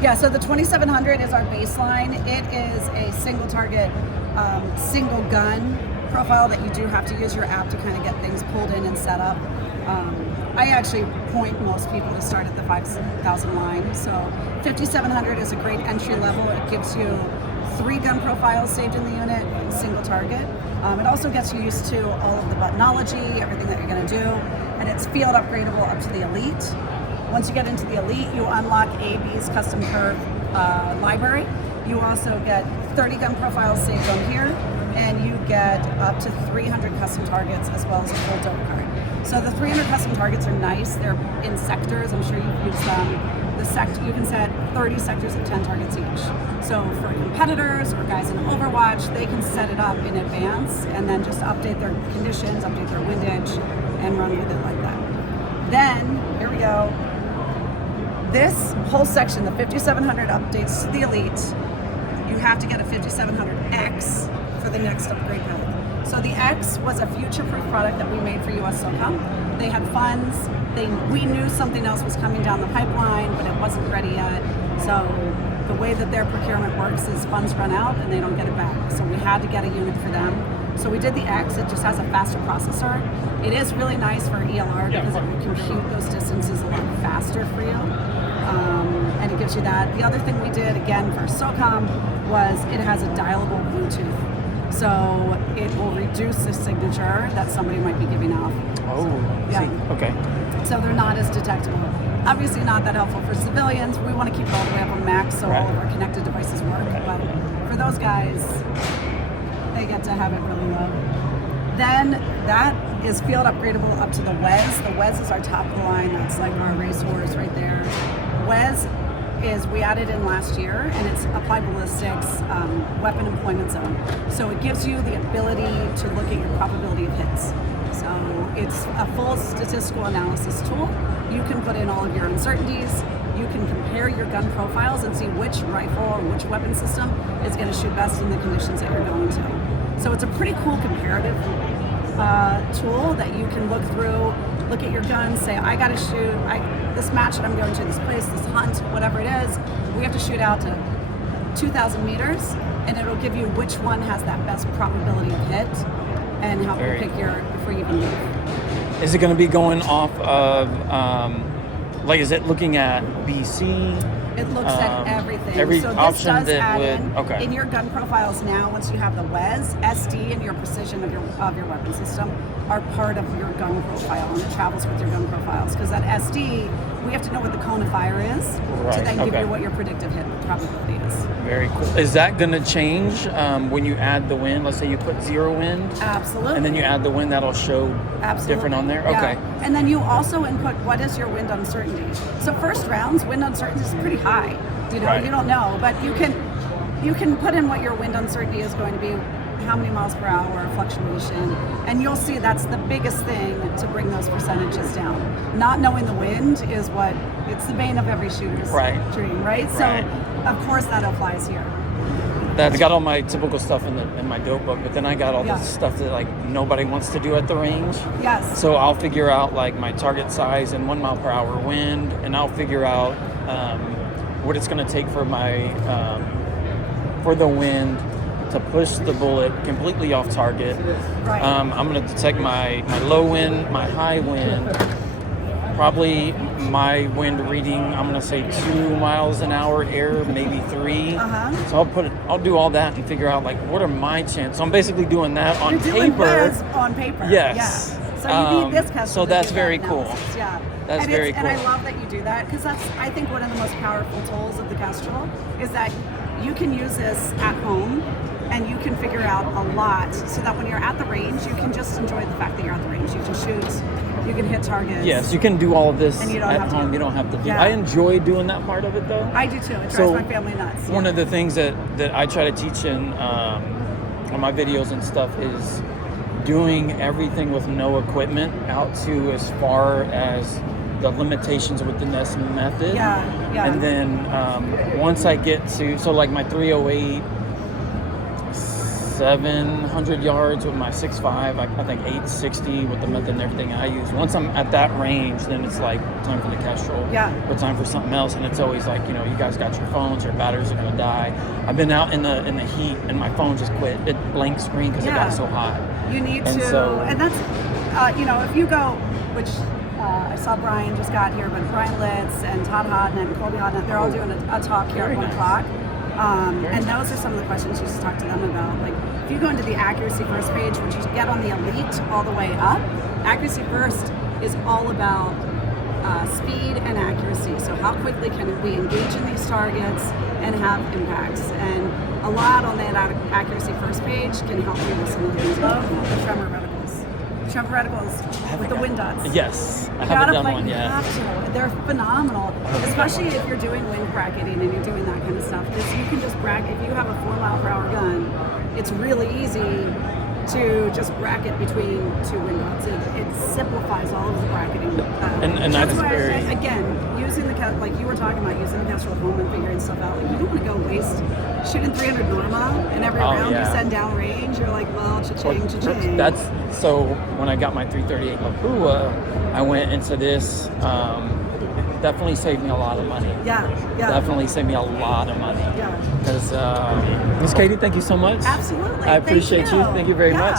Yeah, so the 2700 is our baseline. It is a single target, single gun profile that you do have to use your app to kind of get things pulled in and set up. I actually point most people to start at the 5000 line. So 5700 is a great entry level. It gives you 3 gun profiles saved in the unit, single target. It also gets you used to all of the buttonology, everything that you're going to do, and it's field upgradable up to the Elite. Once you get into the Elite, you unlock AB's custom curve library. You also get 30 gun profiles saved on here, and you get up to 300 custom targets as well as a full dope card. So the 300 custom targets are nice. They're in sectors. I'm sure you've used them. You can set 30 sectors of 10 targets each. So for competitors or guys in Overwatch, they can set it up in advance and then just update their conditions, update their windage, and run with it like that. Then, here we go. This whole section, the 5700 updates to the Elite, you have to get a 5700X for the next upgrade build. So the X was a future-proof product that we made for US SOCOM. They had funds. We knew something else was coming down the pipeline, but it wasn't ready yet. So the way that their procurement works is funds run out and they don't get it back. So we had to get a unit for them. So we did the X. It just has a faster processor. It is really nice for ELR because it will compute those distances a lot faster for you. And it gives you that. The other thing we did, again, for SOCOM was it has a dialable Bluetooth. So it will reduce the signature that somebody might be giving off. Oh, yeah. See. Okay. So they're not as detectable. Obviously not that helpful for civilians. We want to keep it all the way up on max so all of our connected devices work. But for those guys, they get to have it really low. Then that is field upgradable up to the WEZ. The WEZ is our top of the line. That's like our racehorse right there. WEZ is we added in last year, and it's applied ballistics weapon employment zone. So it gives you the ability to look at your probability of hits. So it's a full statistical analysis tool. You can put in all of your uncertainties. You can compare your gun profiles and see which rifle or which weapon system is going to shoot best in the conditions that you're going to. So it's a pretty cool comparative tool that you can look through, look at your guns, say, I got to shoot this match that I'm going to, this place, this hunt, whatever it is, we have to shoot out to 2,000 meters, and it'll give you which one has that best probability of hit and help you pick your before you even move. Is it going to be going off of, like, is it looking at BC? It looks at everything. Every so this option does that add in your gun profiles now. Once you have the WEZ, SD, and your precision of your weapon system are part of your gun profile, and it travels with your gun profiles. Because that SD, we have to know what the cone of fire is to then give you what your predictive hit probability is. Very cool. Is that going to change when you add the wind? Let's say you put 0 wind. Absolutely. And then you add the wind, that'll show different on there? Yeah. Okay. And then you also input what is your wind uncertainty. So first rounds, wind uncertainty is pretty high. You know, you don't know, but you can put in what your wind uncertainty is going to be, how many miles per hour fluctuation, and you'll see that's the biggest thing to bring those percentages down. Not knowing the wind is it's the bane of every shooter's dream, right? So of course that applies here. That's got all my typical stuff in my dope book, but then I got all this stuff that like nobody wants to do at the range. Yes. So I'll figure out like my target size and 1 mile per hour wind, and I'll figure out what it's going to take for my for the wind to push the bullet completely off target. Right. I'm going to detect my low wind, my high wind. Probably my wind reading, I'm going to say 2 miles an hour air, maybe 3. So I'll do all that and figure out like what are my chances. So I'm basically doing that on paper. Doing WEZ on paper. Yes. Yeah. So you need this custom. So that's very cool. Yeah. That's very cool. And I love that you do that because that's, I think, one of the most powerful tools of the KESTREL is that you can use this at home and you can figure out a lot so that when you're at the range, you can just enjoy the fact that you're at the range. You can shoot, you can hit targets. Yes, you can do all of this and you don't at have home. To. You don't have to do Yeah. I enjoy doing that part of it though. I do too. It drives my family nuts. One of the things that I try to teach in on my videos and stuff is doing everything with no equipment out to as far as the limitations within this method. Yeah. And then once I get to, so like my 308 700 yards with my 6.5. I think 860 with the method and everything I use. Once I'm at that range, then it's like time for the Kestrel. Yeah. Or time for something else. And it's always like, you know, you guys got your phones, your batteries are gonna die. I've been out in the heat and my phone just quit. It blank screen because it got so hot. You need And to, so- and that's, you know, if you go, which I saw Brian just got here, but Brian Litz and Todd Hodnett and Colby Hodnett, they're all doing a talk here at 1 o'clock. And those are some of the questions you just talk to them about. Like, if you go into the accuracy first page, which you get on the elite all the way up, accuracy first is all about speed and accuracy. So how quickly can we engage in these targets and have impacts? And a lot on that accuracy first page can help you with some of the things. The tremor reticles. Tremor reticles with the wind dots. Yes, I haven't done one You yet. have to. They're phenomenal, especially if you're doing wind bracketing and you're doing that kind of stuff. Because you can just bracket. If you have a 4-mile-per-hour gun, it's really easy to just bracket between two wind dots. It simplifies all of the bracketing. And that is why, very... again, using the like you were talking about, using the Kestrel at home and figuring stuff out. Like, you don't want to go waste shooting 300 Norma and every round you send down range. You're like, well, cha-ching, cha-ching. That's so. When I got my 338 Lapua, I went into this. Definitely saved me a lot of money. Yeah. Definitely saved me a lot of money. Yeah. Because Miss Katie, thank you so much. Absolutely. I appreciate you. Thank you very much.